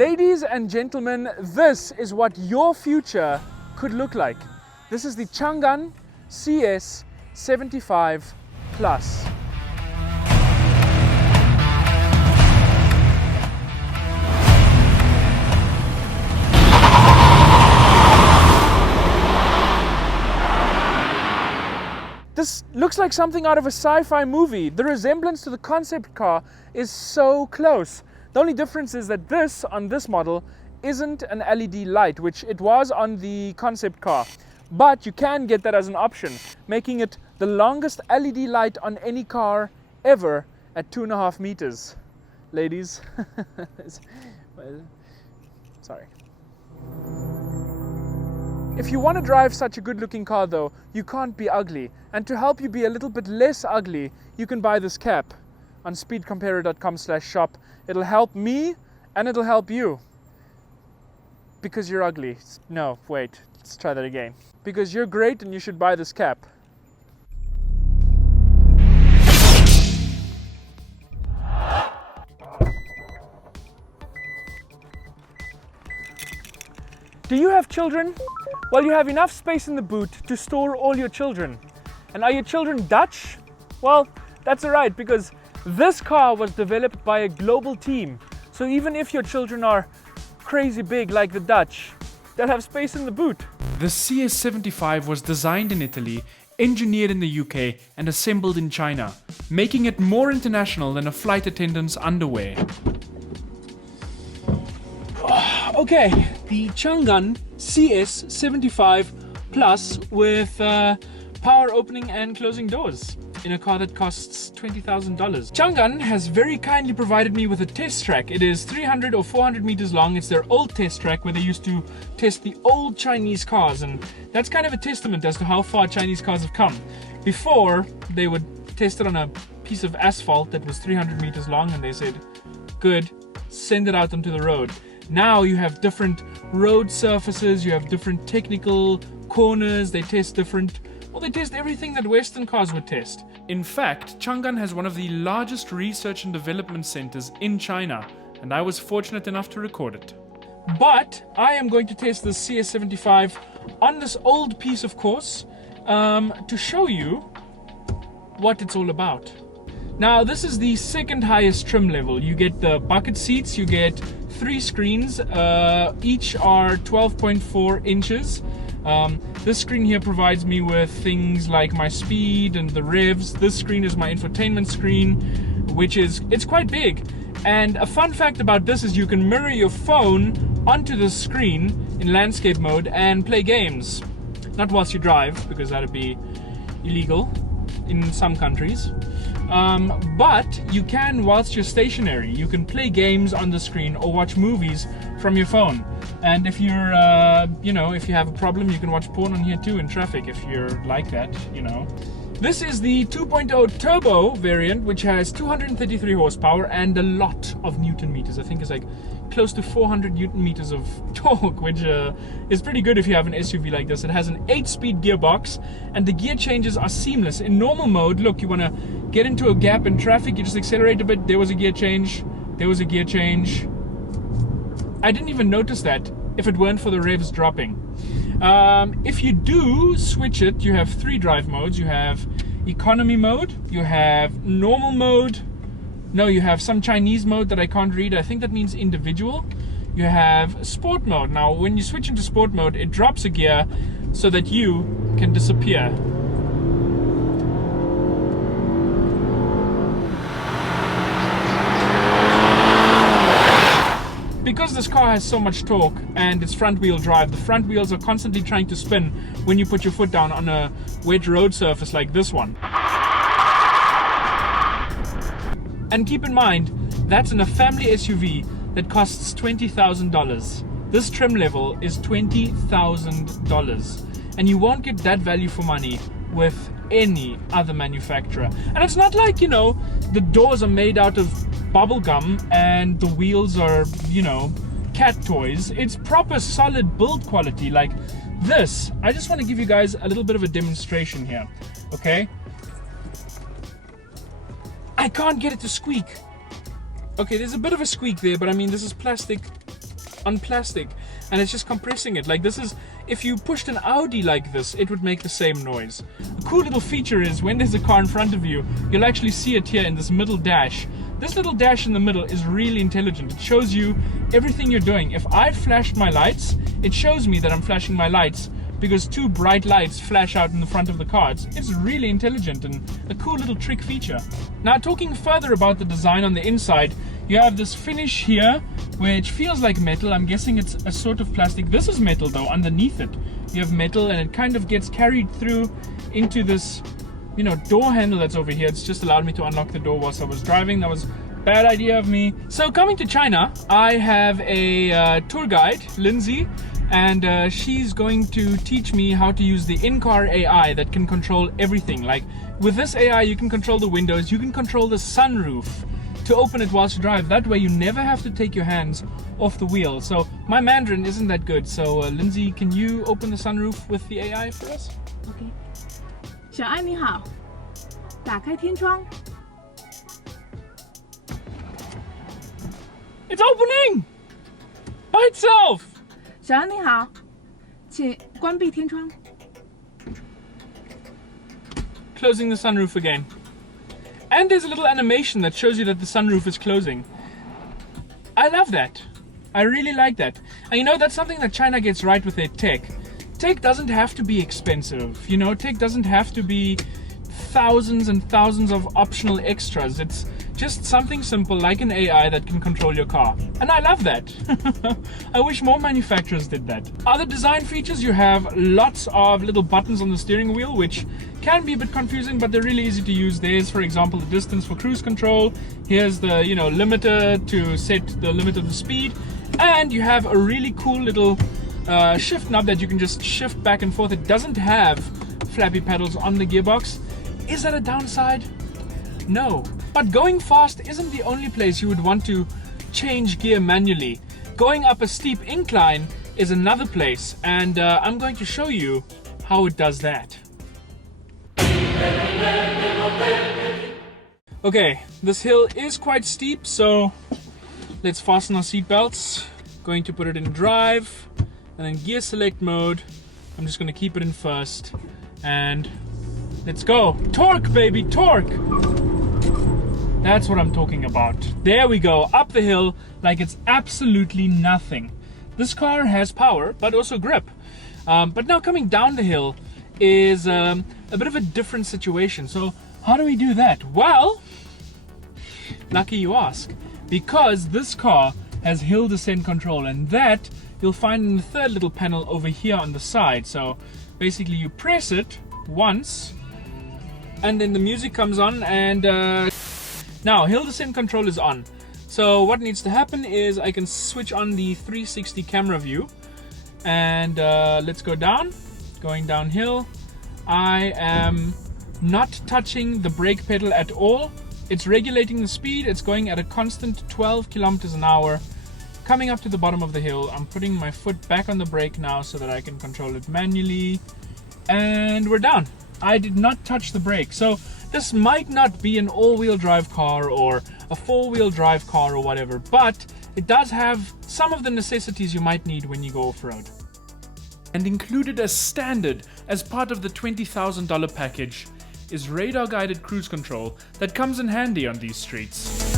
Ladies and gentlemen, this is what your future could look like. This is the Changan CS75 Plus. This looks like something out of a sci-fi movie. The resemblance to the concept car is so close. The only difference is that this, on this model, isn't an LED light, which it was on the concept car. But you can get that as an option, making it the longest LED light on any car ever at 2.5 meters. Ladies, sorry. If you want to drive such a good-looking car though, you can't be ugly. And to help you be a little bit less ugly, you can buy this cap on speedcomparer.com/shop. It'll help me and it'll help you. Because you're ugly. No, wait, let's try that again. Because you're great and you should buy this cap. Do you have children? Well, you have enough space in the boot to store all your children. And are your children Dutch? Well, that's alright, because this car was developed by a global team. So even if your children are crazy big like the Dutch, they'll have space in the boot. The CS75 was designed in Italy, engineered in the UK and assembled in China, making it more international than a flight attendant's underwear. Okay, the Changan CS75 Plus with power opening and closing doors in a car that costs $20,000. Changan has very kindly provided me with a test track. It is 300 or 400 meters long. It's their old test track where they used to test the old Chinese cars, and that's kind of a testament as to how far Chinese cars have come. Before, they would test it on a piece of asphalt that was 300 meters long, and they said, good, send it out onto the road. Now you have different road surfaces, you have different technical corners, they test different, well, they test everything that Western cars would test. In fact, Changan has one of the largest research and development centers in China, and I was fortunate enough to record it. But I am going to test the CS75 on this old piece of course to show you what it's all about. Now, this is the second highest trim level. You get the bucket seats, you get 3 screens, each are 12.4 inches. This screen here provides me with things like my speed and the revs. This screen is my infotainment screen, it's quite big. And a fun fact about this is you can mirror your phone onto the screen in landscape mode and play games. Not whilst you drive, because that'd be illegal in some countries. But you can whilst you're stationary. You can play games on the screen or watch movies from your phone. And if you're, if you have a problem, you can watch porn on here too in traffic if you're like that, This is the 2.0 turbo variant, which has 233 horsepower and a lot of Newton meters. I think it's like close to 400 Newton meters of torque, which is pretty good if you have an SUV like this. It has an 8-speed gearbox and the gear changes are seamless. In normal mode, look, you want to get into a gap in traffic, you just accelerate a bit, there was a gear change, there was a gear change. I didn't even notice that if it weren't for the revs dropping. If you do switch it, you have 3 drive modes. You have economy mode, you have normal mode, no, you have some Chinese mode that I can't read, I think that means individual. You have sport mode. Now when you switch into sport mode, it drops a gear so that you can disappear. Because this car has so much torque and it's front wheel drive, the front wheels are constantly trying to spin when you put your foot down on a wet road surface like this one. And keep in mind, that's in a family SUV that costs $20,000. This trim level is $20,000. And you won't get that value for money with any other manufacturer. And it's not like, the doors are made out of bubble gum and the wheels are, cat toys. It's proper solid build quality like this. I just want to give you guys a little bit of a demonstration here, okay? I can't get it to squeak. Okay, there's a bit of a squeak there, but I mean, this is plastic. on plastic and it's just compressing it. Like this is, if you pushed an Audi like this, it would make the same noise. A cool little feature is when there's a car in front of you, you'll actually see it here in this middle dash. This little dash in the middle is really intelligent. It shows you everything you're doing. If I flashed my lights, it shows me that I'm flashing my lights because two bright lights flash out in the front of the car. It's really intelligent and a cool little trick feature. Now, talking further about the design on the inside, you have this finish here, which feels like metal. I'm guessing it's a sort of plastic. This is metal though, underneath it. You have metal and it kind of gets carried through into this, you know, door handle that's over here. It's just allowed me to unlock the door whilst I was driving. That was a bad idea of me. So coming to China, I have a tour guide, Lindsay, and she's going to teach me how to use the in-car AI that can control everything. Like with this AI, you can control the windows, you can control the sunroof to open it whilst you drive. That way you never have to take your hands off the wheel. So my Mandarin isn't that good. So Lindsay, can you open the sunroof with the AI for us? Okay. 小安你好，打开天窗。 It's opening by itself. 小安你好，请关闭天窗。 Closing the sunroof again. And there's a little animation that shows you that the sunroof is closing. I love that. I really like that. And you know, that's something that China gets right with their tech. Tech doesn't have to be expensive. You know, tech doesn't have to be thousands and thousands of optional extras. It's just something simple like an AI that can control your car. And I love that. I wish more manufacturers did that. Other design features, you have lots of little buttons on the steering wheel, which can be a bit confusing, but they're really easy to use. There's, for example, the distance for cruise control. Here's the, you know, limiter to set the limit of the speed. And you have a really cool little shift knob that you can just shift back and forth. It doesn't have flappy pedals on the gearbox. Is that a downside? No. But going fast isn't the only place you would want to change gear manually. Going up a steep incline is another place, and I'm going to show you how it does that. Okay, this hill is quite steep, so let's fasten our seatbelts. Going to put it in drive, and then gear select mode. I'm just going to keep it in first, and let's go. Torque, baby, torque! That's what I'm talking about. There we go, up the hill like it's absolutely nothing. This car has power, but also grip. But now coming down the hill is a bit of a different situation. So how do we do that? Well, lucky you ask, because this car has hill descent control, and that you'll find in the third little panel over here on the side. So basically you press it once, and then the music comes on, and now hill descent control is on. So what needs to happen is I can switch on the 360 camera view, and let's go down. Going downhill, I am not touching the brake pedal at all. It's regulating the speed. It's going at a constant 12 kilometers an hour. Coming up to the bottom of the hill, I'm putting my foot back on the brake now so that I can control it manually, and we're down. I did not touch the brake. So this might not be an all-wheel drive car or a four-wheel drive car or whatever, but it does have some of the necessities you might need when you go off-road. And included as standard as part of the $20,000 package is radar-guided cruise control that comes in handy on these streets.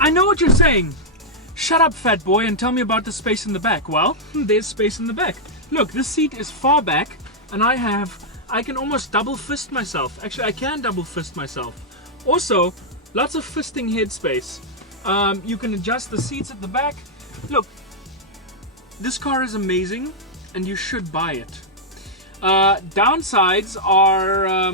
I know what you're saying. Shut up, fat boy, and tell me about the space in the back. Well, there's space in the back. Look, this seat is far back, and I can almost double fist myself. Actually, I can double fist myself. Also, lots of fisting headspace. You can adjust the seats at the back. Look, this car is amazing, and you should buy it. Downsides are...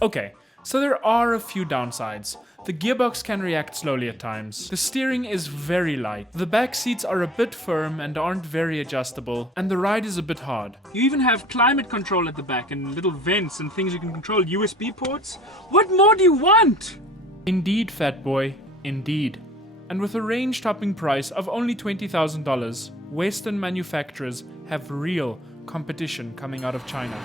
Okay, so there are a few downsides. The gearbox can react slowly at times. The steering is very light. The back seats are a bit firm and aren't very adjustable. And the ride is a bit hard. You even have climate control at the back and little vents and things you can control. USB ports. What more do you want? Indeed, fat boy. Indeed. And with a range-topping price of only $20,000, Western manufacturers have real competition coming out of China.